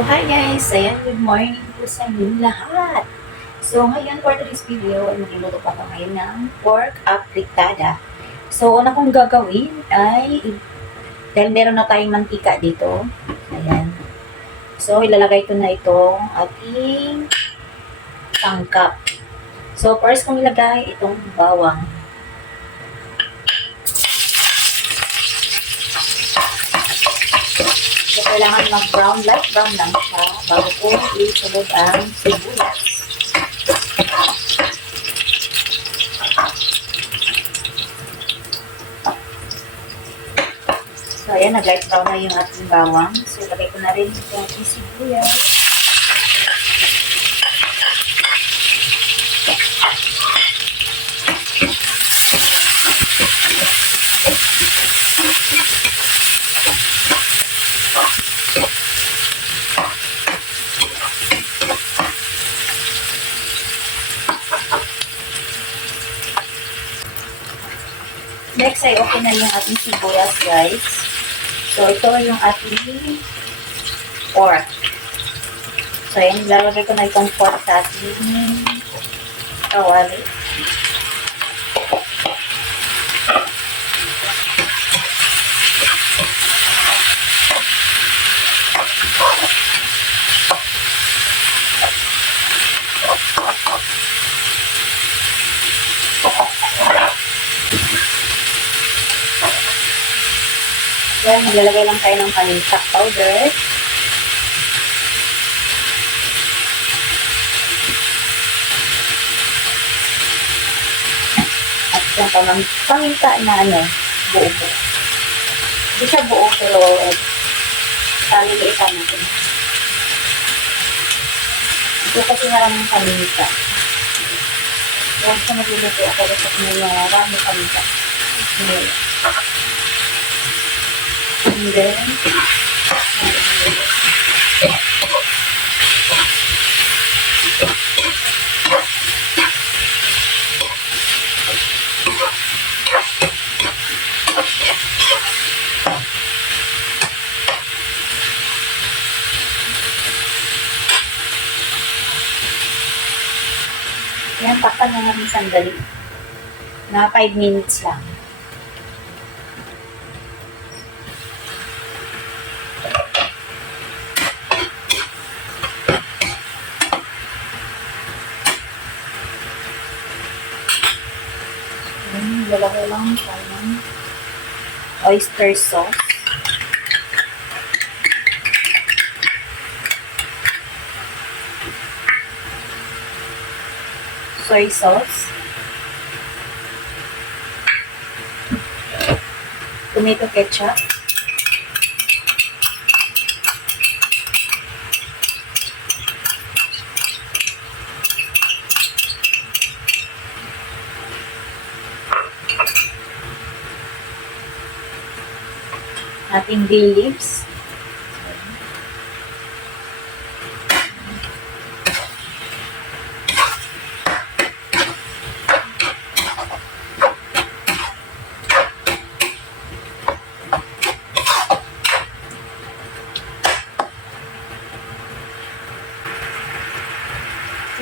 So, hi guys! Ayan, good morning po sa inyong lahat. So, ngayon for today's video, ay magluluto pa ako ngayon ng pork apritada. So, una kong gagawin ay, dahil meron na tayong mantika dito, ayan. So, ilalagay ko na itong ating sangkap. So, first kong ilagay itong bawang. So, kailangan mag-brown, light brown lang siya bago ko isunod ang sibuyas. So, ayan, nag-light brown na yung ating bawang. So, ilagay ko na rin yung ating sibuyas. Next ay okay na yung ating sibuyas, guys. So, ito yung ating pork. So, ayan, ilalagay ko na itong pork sa ating kawali. Then, maglalagay lang tayo ng paminta powder. At yung paminta na buo-buo. Hindi siya buo, pero taliliitan natin. Ito kasi maraming paminta. Huwag sa magluluto ako kasi may maraming paminta. And then, yan, takpan na namin sandali. Na 5 minutes lang. Lalagay lang tayo ng oyster sauce. Soy sauce. Tomato ketchup. Ating bay leaves.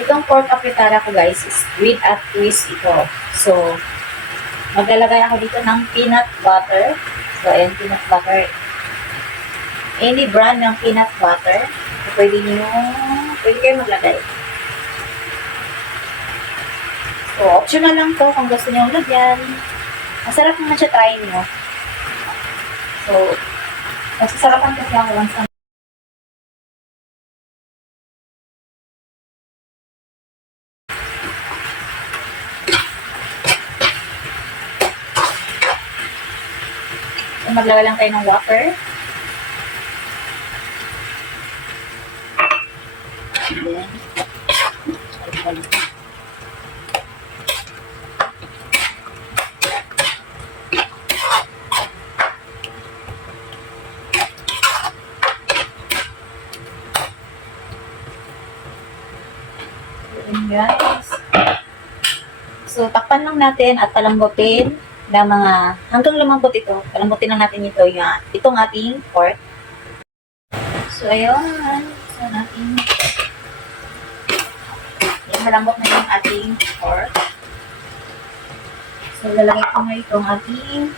Itong pork apritada ko, guys, is with a twist ito. So, maglalagay ako dito ng peanut butter. So, ayan, peanut butter. Any brand ng peanut butter. So, pwede kayo maglagay. So, optional lang to kung gusto nyo lagyan. Masarap naman siya, try nyo. So, masasarapan kasi ako lang sa maglagay lang tayo ng water. Then, guys. So, takpan lang natin at palambutin na mga, hanggang lumambot ito, palambutin lang natin itong ating pork. So, ayun. So, malambot na yung ating pork. So, lalagay ko na itong ating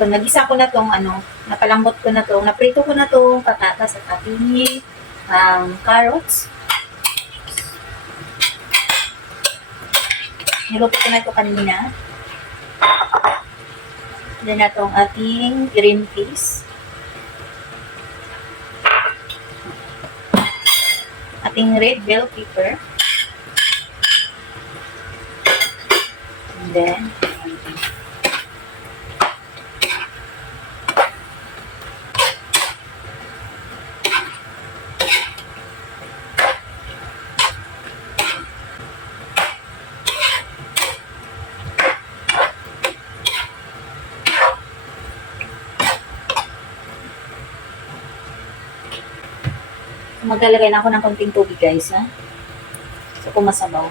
nagisa ko na itong napalambot ko na itong, naprito ko na itong patatas at ating carrots. Niluto ko na ito kanina. Then na itong ating green peas. Ating red bell pepper. And then, maglalagay na ako ng konting tubig, guys, ha? So, kung masabaw.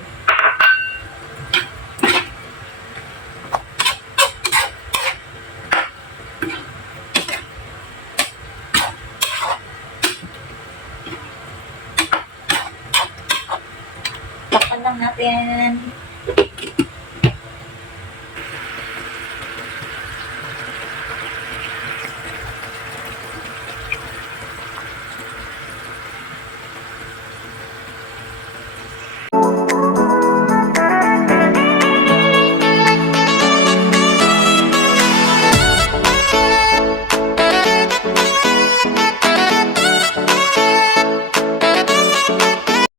Takpan lang natin.